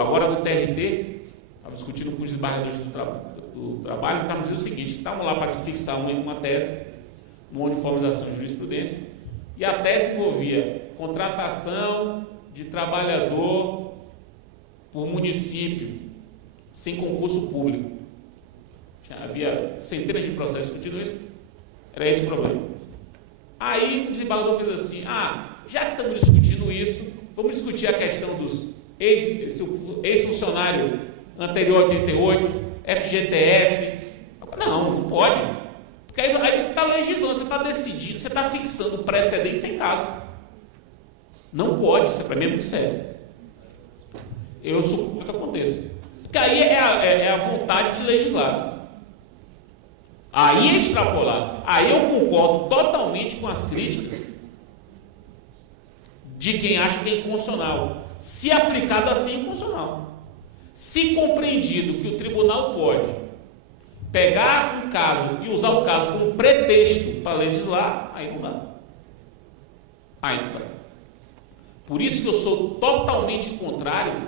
Agora no TRT, estava discutindo com os desembargadores do trabalho, estávamos dizendo o seguinte: estávamos lá para fixar uma tese, uma uniformização de jurisprudência, e a tese envolvia contratação de trabalhador por município, sem concurso público. Havia centenas de processos discutindo isso. Era esse o problema. Aí o desembargador fez assim: já que estamos discutindo isso, vamos discutir a questão dos ex-funcionário anterior a 88, FGTS. Não pode. Porque aí você está legislando, você está decidindo, você está fixando precedente sem caso. Não pode, isso para mim é muito sério. Eu suponho que aconteça. Porque aí é a vontade de legislar. Aí é extrapolar. Aí eu concordo totalmente com as críticas de quem acha que é inconstitucional. Se aplicado assim, é inconstitucional. Se compreendido que o tribunal pode pegar um caso e usar o caso como pretexto para legislar, aí não dá. Por isso que eu sou totalmente contrário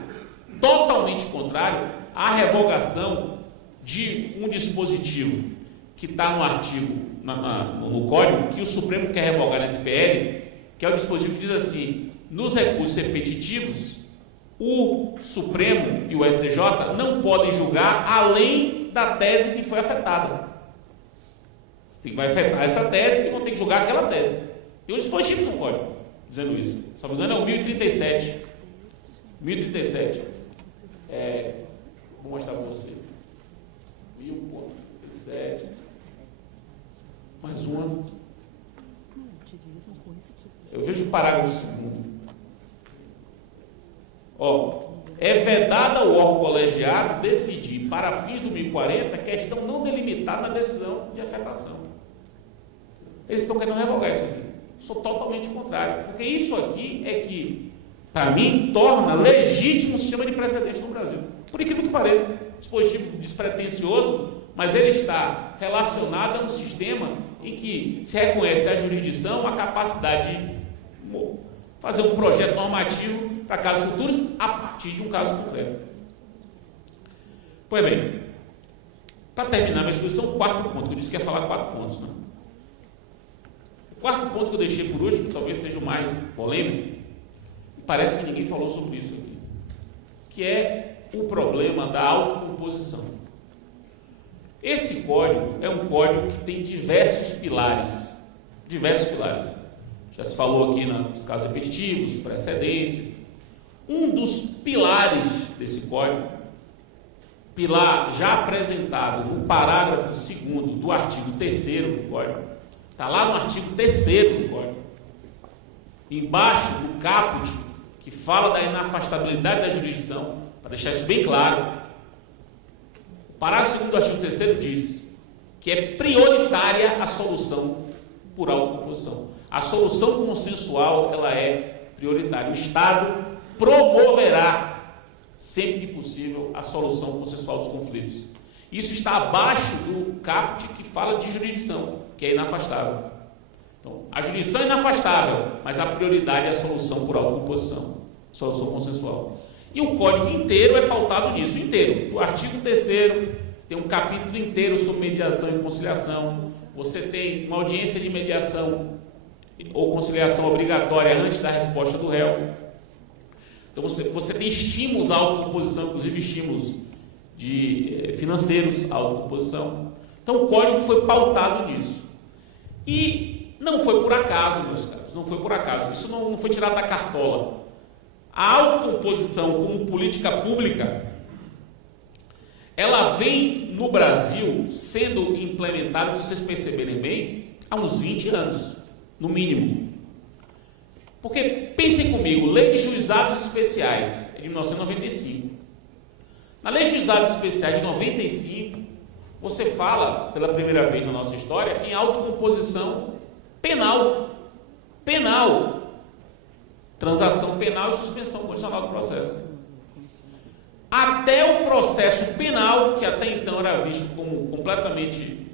à revogação de um dispositivo que está no artigo, no código, que o Supremo quer revogar na SPL, que é o dispositivo que diz assim: nos recursos repetitivos, o Supremo e o STJ não podem julgar além da tese que foi afetada. Você vai afetar essa tese e vão ter que julgar aquela tese. Tem um dispositivo no código dizendo isso. Se não me engano é o 1037. 1037. Vou mostrar para vocês. 1037. Mais uma. Eu vejo o parágrafo 2º. É vedada ao órgão colegiado decidir, para fins do 1040, questão não delimitada na decisão de afetação. Eles estão querendo revogar isso aqui. Sou totalmente contrário, porque isso aqui é que para mim, torna legítimo o sistema de precedentes no Brasil. Por incrível que pareça, dispositivo despretensioso, mas ele está relacionado a um sistema em que se reconhece a jurisdição, a capacidade de fazer um projeto normativo para casos futuros a partir de um caso concreto. Pois bem, para terminar minha exposição, o quarto ponto, que eu disse que ia falar 4 pontos. Né? O quarto ponto que eu deixei por último, talvez seja o mais polêmico, parece que ninguém falou sobre isso aqui, que é o problema da autocomposição. Esse código é um código que tem diversos pilares. Já se falou aqui nos casos repetitivos, precedentes. Um dos pilares desse código, pilar já apresentado no parágrafo 2º do artigo 3º do código, está lá no artigo 3º do código, embaixo do caput, que fala da inafastabilidade da jurisdição, para deixar isso bem claro. O parágrafo 2º do artigo 3º diz que é prioritária a solução por autocomposição. A solução consensual, ela é prioritária. O Estado promoverá, sempre que possível, a solução consensual dos conflitos. Isso está abaixo do caput que fala de jurisdição, que é inafastável. Então, a jurisdição é inafastável, mas a prioridade é a solução por autocomposição, solução consensual. E o código inteiro é pautado nisso, inteiro. Do artigo 3º, você tem um capítulo inteiro sobre mediação e conciliação. Você tem uma audiência de mediação ou conciliação obrigatória antes da resposta do réu. Então, você tem estímulos à autocomposição, inclusive estímulos financeiros à autocomposição. Então, o código foi pautado nisso. E não foi por acaso, meus caros, não foi por acaso. Isso não foi tirado da cartola. A autocomposição como política pública, ela vem no Brasil sendo implementada, se vocês perceberem bem, há uns 20 anos, no mínimo. Porque, pensem comigo, Lei de Juizados Especiais, é de 1995. Na Lei de Juizados Especiais de 95, você fala, pela primeira vez na nossa história, em autocomposição penal. Transação penal e suspensão condicional do processo. Até o processo penal, que até então era visto como completamente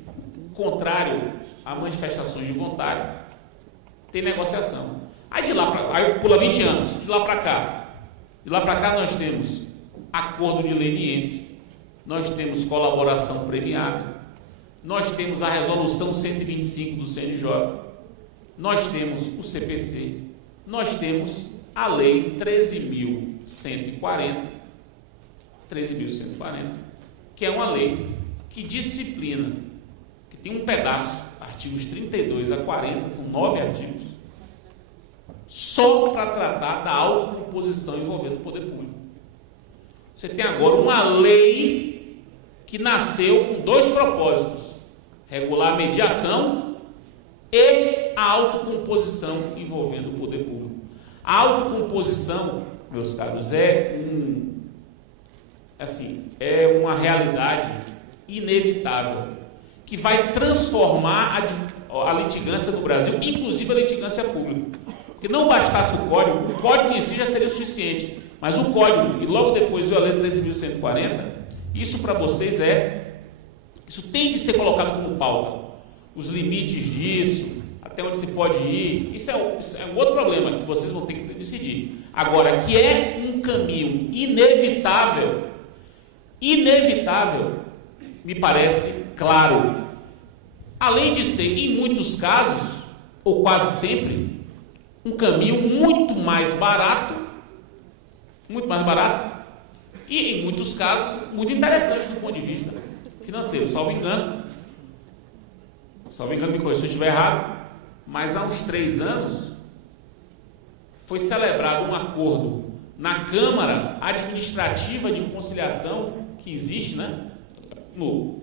contrário a manifestações de vontade, tem negociação. Aí pula 20 anos, de lá para cá nós temos acordo de leniência, nós temos colaboração premiada, nós temos a resolução 125 do CNJ, nós temos o CPC, nós temos a Lei 13.140, que é uma lei que disciplina, que tem um pedaço, artigos 32 a 40, são 9 artigos, só para tratar da autocomposição envolvendo o poder público. Você tem agora uma lei que nasceu com 2 propósitos: regular a mediação e a autocomposição envolvendo o poder público. A autocomposição, meus caros, é uma realidade inevitável que vai transformar a litigância no Brasil, inclusive a litigância pública. Porque não bastasse o código em si já seria suficiente, mas o código, e logo depois a Lei 13.140, isso para vocês isso tem de ser colocado como pauta. Os limites disso, até onde se pode ir, isso é um outro problema que vocês vão ter que decidir. Agora, que é um caminho inevitável, me parece claro. Além de ser, em muitos casos, ou quase sempre, um caminho muito mais barato, e em muitos casos, muito interessante do ponto de vista financeiro. Salvo engano, me corrija se eu estiver errado, mas há uns 3 anos foi celebrado um acordo na Câmara Administrativa de Conciliação que existe, né?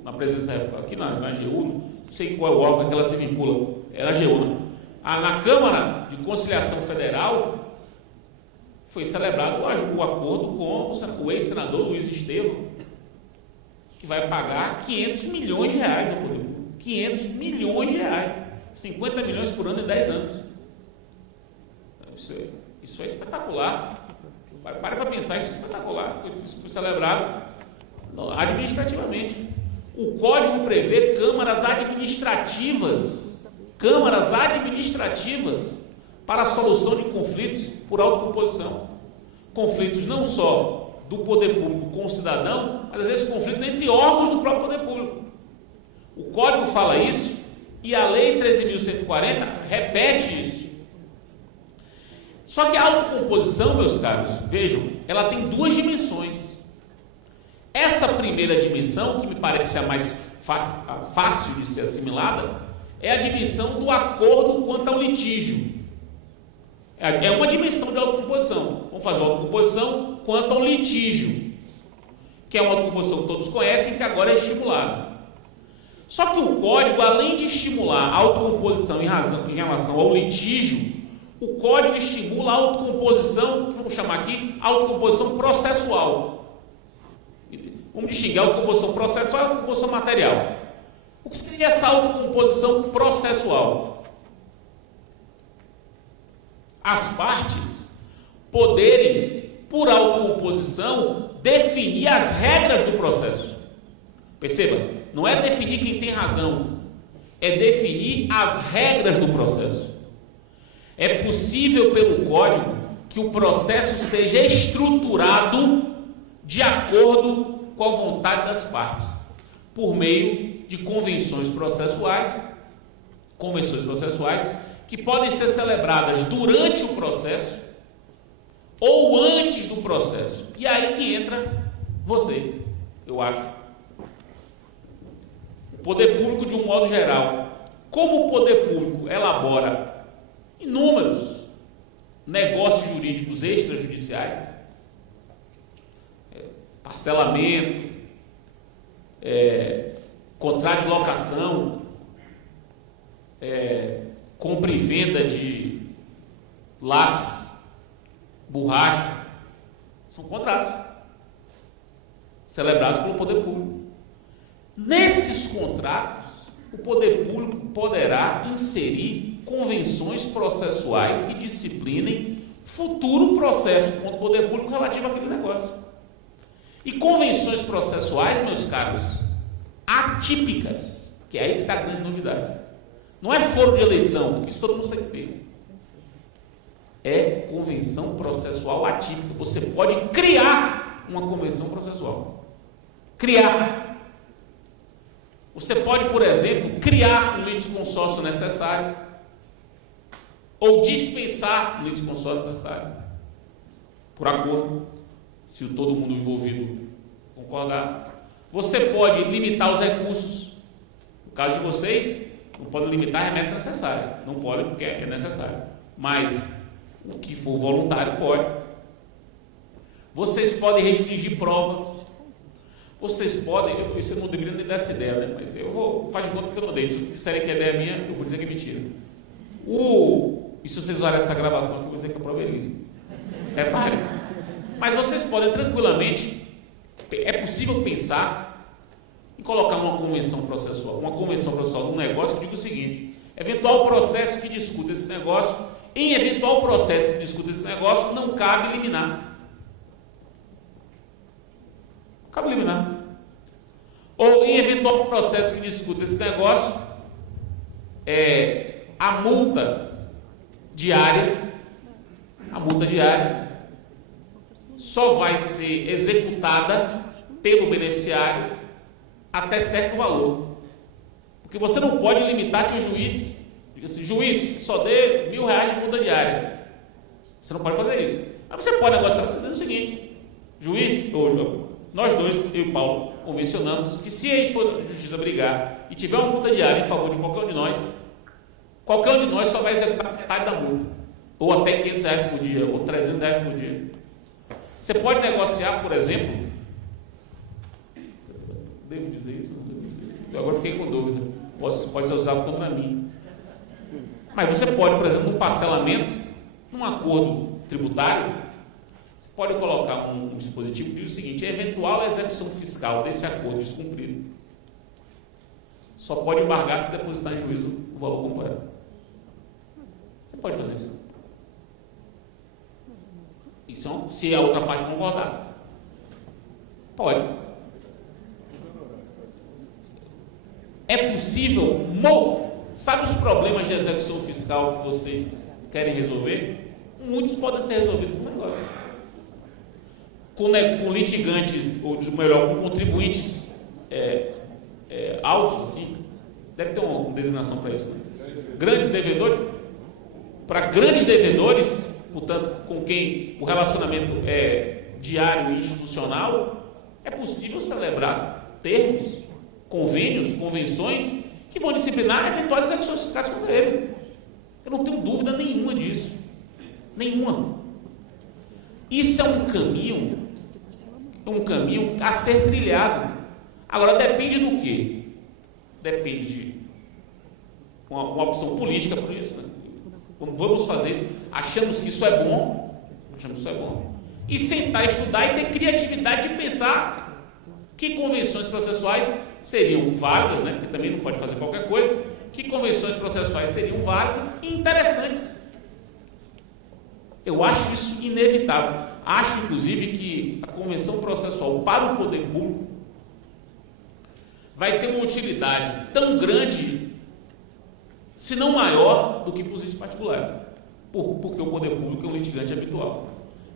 Na presidência aqui na AGU, não sei qual é o órgão que ela se vincula, era a AGU, né? Na Câmara de Conciliação Federal foi celebrado o acordo com o ex-senador Luiz Estevão, que vai pagar 500 milhões de reais ao poder público. 500 milhões de reais, 50 milhões por ano em 10 anos. Isso é espetacular. Para pensar, isso é espetacular, foi celebrado administrativamente. O Código prevê câmaras administrativas para a solução de conflitos por autocomposição. Conflitos não só do poder público com o cidadão, mas às vezes conflitos entre órgãos do próprio poder público. O Código fala isso e a Lei 13.140 repete isso. Só que a autocomposição, meus caros, vejam, ela tem duas dimensões. Essa primeira dimensão, que me parece a mais fácil de ser assimilada, é a dimensão do acordo quanto ao litígio. É uma dimensão de autocomposição. Vamos fazer uma autocomposição quanto ao litígio, que é uma autocomposição que todos conhecem, que agora é estimulada. Só que o Código, além de estimular a autocomposição em relação ao litígio, o Código estimula a autocomposição, que vamos chamar aqui, autocomposição processual. Vamos distinguir a autocomposição processual e a autocomposição material. O que seria essa autocomposição processual? As partes poderem, por autocomposição, definir as regras do processo. Perceba, não é definir quem tem razão, é definir as regras do processo. É possível pelo Código que o processo seja estruturado de acordo com a vontade das partes, por meio de convenções processuais que podem ser celebradas durante o processo ou antes do processo. E aí que entra vocês, eu acho. O poder público, de um modo geral, como o poder público elabora inúmeros negócios jurídicos extrajudiciais, parcelamento, contrato de locação, compra e venda de lápis, borracha, são contratos celebrados pelo poder público. Nesses contratos, o poder público poderá inserir convenções processuais que disciplinem futuro processo contra o poder público relativo àquele negócio. E convenções processuais, meus caros, atípicas, que é aí que está a grande novidade. Não é foro de eleição, porque isso todo mundo sabe que fez. É convenção processual atípica. Você pode criar uma convenção processual. Criar. Você pode, por exemplo, criar um litisconsórcio necessário ou dispensar um litisconsórcio necessário por acordo, se todo mundo envolvido concordar. Você pode limitar os recursos. No caso de vocês, não podem limitar a remessa necessária. Não podem porque é necessário. Mas o que for voluntário pode. Vocês podem restringir prova. Vocês podem, isso eu não deveria nem dar essa ideia, né? Mas eu vou fazer de conta que eu não dei. Se disserem que a ideia é minha, eu vou dizer que é mentira. E se vocês usarem essa gravação aqui, eu vou dizer que a prova é lícita. Repare. Mas vocês podem tranquilamente, é possível pensar em colocar uma convenção processual de um negócio que diga o seguinte: eventual processo que discuta esse negócio, em eventual processo que discuta esse negócio, não cabe liminar. Cabe liminar. Ou em eventual processo que discuta esse negócio, a multa diária só vai ser executada pelo beneficiário até certo valor. Porque você não pode limitar que o juiz diga assim: juiz, só dê R$1.000 de multa diária. Você não pode fazer isso. Mas você pode negociar dizendo o seguinte: juiz, nós dois, eu e o Paulo, convencionamos que se a gente for na justiça brigar e tiver uma multa diária em favor de qualquer um de nós só vai executar metade da multa, ou até R$500 por dia, ou R$300 por dia. Você pode negociar, por exemplo, devo dizer isso? Eu agora fiquei com dúvida, pode ser usado contra mim. Mas você pode, por exemplo, num parcelamento, num acordo tributário, pode colocar um dispositivo que diz o seguinte: a eventual execução fiscal desse acordo descumprido só pode embargar se depositar em juízo o valor completo. Você pode fazer isso. Isso se a outra parte concordar. Pode. É possível. Sabe os problemas de execução fiscal que vocês querem resolver? Muitos podem ser resolvidos por negócio. Com litigantes, ou melhor, com contribuintes altos, assim, deve ter uma designação para isso, né? Grandes devedores. Para grandes devedores, portanto, com quem o relacionamento é diário e institucional, é possível celebrar termos, convênios, convenções que vão disciplinar eventuais execuções fiscais contra ele. Eu não tenho dúvida nenhuma disso. Nenhuma. Isso é um caminho a ser trilhado. Agora, depende do quê? Depende de uma opção política por isso, né? Vamos fazer isso. Achamos que isso é bom. E sentar, estudar e ter criatividade de pensar que convenções processuais seriam válidas, né? Porque também não pode fazer qualquer coisa. Que convenções processuais seriam válidas e interessantes. Eu acho isso inevitável. Acho, inclusive, que a convenção processual para o poder público vai ter uma utilidade tão grande, se não maior, do que para os entes particulares. Porque o poder público é um litigante habitual.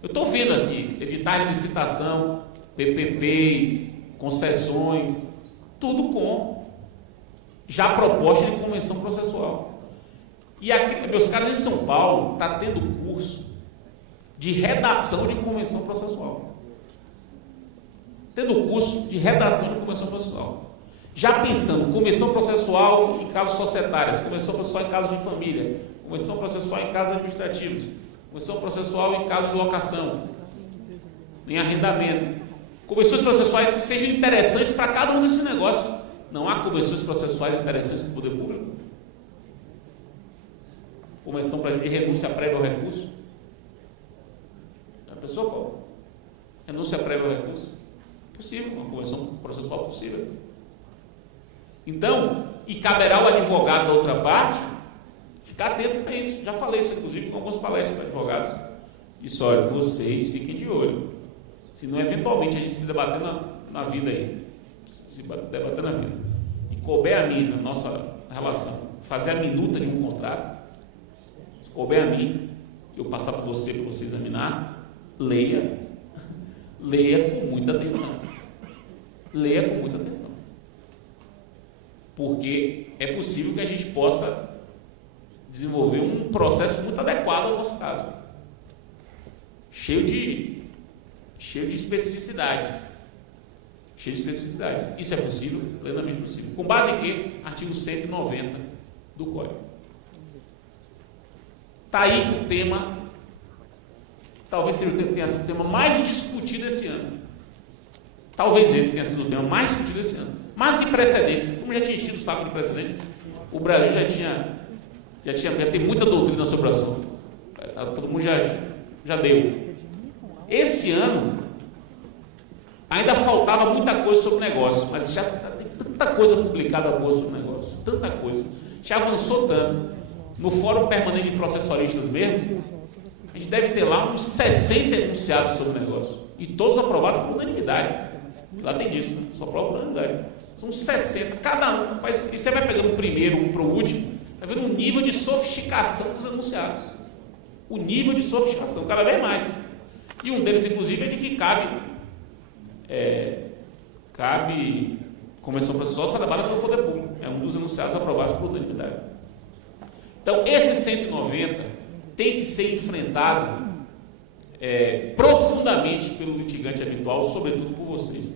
Eu estou vendo aqui editais de licitação, PPPs, concessões, tudo com já proposta de convenção processual. E aqui, meus caras, em São Paulo, está tendo curso de redação de convenção processual. Já pensando, convenção processual em casos societários, convenção processual em casos de família, convenção processual em casos administrativos, convenção processual em casos de locação, em arrendamento. Convenções processuais que sejam interessantes para cada um desses negócios. Não há convenções processuais interessantes para o poder público? Convenção, por exemplo, de renúncia prévia ao recurso. A pessoa qual? Renúncia prévia ao recurso? Possível, uma convenção processual possível. Então, e caberá ao advogado da outra parte ficar atento para isso. Já falei isso, inclusive, com algumas palestras para advogados. Isso, olha, vocês fiquem de olho. Se não, eventualmente, a gente se debater na vida aí. Se debater na vida. E couber a mim, na nossa relação, fazer a minuta de um contrato, se couber a mim, eu passar para você examinar, leia com muita atenção. Porque é possível que a gente possa desenvolver um processo muito adequado ao nosso caso. Cheio de especificidades. Isso é possível? Plenamente possível. Com base em quê? Artigo 190 do Código. Está aí o tema, talvez tenha sido o tema mais discutido esse ano. Talvez esse tenha sido o tema mais discutido esse ano. Mais do que precedentes. Como já tinha enchido o saco de precedente, o Brasil já tem muita doutrina sobre o assunto. Todo mundo já deu. Esse ano ainda faltava muita coisa sobre o negócio, mas já tem tanta coisa publicada boa sobre o negócio, tanta coisa. Já avançou tanto. No Fórum Permanente de Processualistas mesmo, a gente deve ter lá uns 60 enunciados sobre o negócio. E todos aprovados por unanimidade. Lá tem disso, né? Só prova por unanimidade. São 60, cada um. E você vai pegando o primeiro para o último, está vendo o nível de sofisticação dos enunciados. O nível de sofisticação, cada vez mais. E um deles, inclusive, é de que cabe convenção processual celebrada pelo poder público. É um dos enunciados aprovados por unanimidade. Então, esse 190 tem que ser enfrentado profundamente pelo litigante habitual, sobretudo por vocês.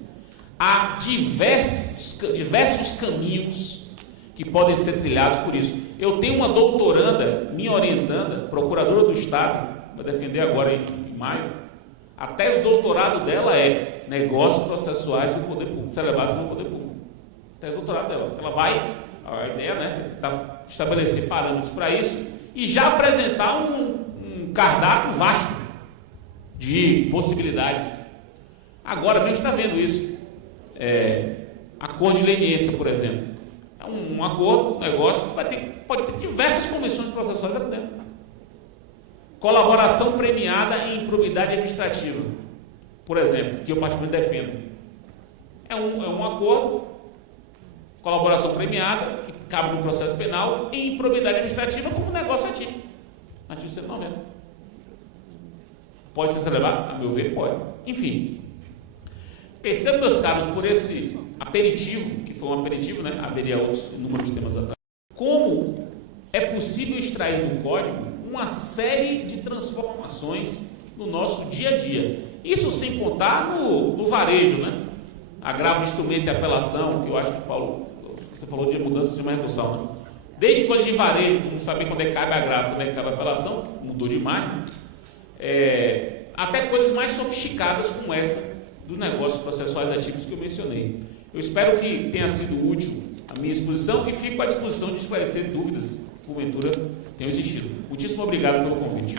Há diversos caminhos que podem ser trilhados por isso. Eu tenho uma doutoranda, minha orientanda, procuradora do Estado, vai defender agora em maio. A tese de doutorado dela é negócios processuais do poder público, celebrados pelo poder público. A tese de doutorado dela. Ela vai, a ideia, né, estabelecer parâmetros para isso e já apresentar um cardápio vasto de possibilidades. Agora mesmo está vendo isso. Acordo de leniência, por exemplo. É um acordo, um negócio que pode ter diversas convenções processuais ali dentro. Colaboração premiada em improbidade administrativa, por exemplo, que eu particularmente defendo. É um acordo, colaboração premiada, que cabe no processo penal, em improbidade administrativa como negócio atípico. Artigo 190. Pode ser celebrado? A meu ver, pode. Enfim. Percebo, meus caros, por esse aperitivo, que foi um aperitivo, né? Haveria outros inúmeros temas atrás. Como é possível extrair do código uma série de transformações no nosso dia a dia. Isso sem contar no varejo, né? Agravo de instrumento e apelação, que eu acho que, Paulo, você falou de mudança de uma recursão, né? Desde coisas de varejo, não saber quando é que cabe agravo, quando é que cabe apelação, mudou demais, né? Até coisas mais sofisticadas como essa dos negócios processuais atípicos que eu mencionei. Eu espero que tenha sido útil a minha exposição e fico à disposição de esclarecer dúvidas que, porventura, tenham existido. Muitíssimo obrigado pelo convite.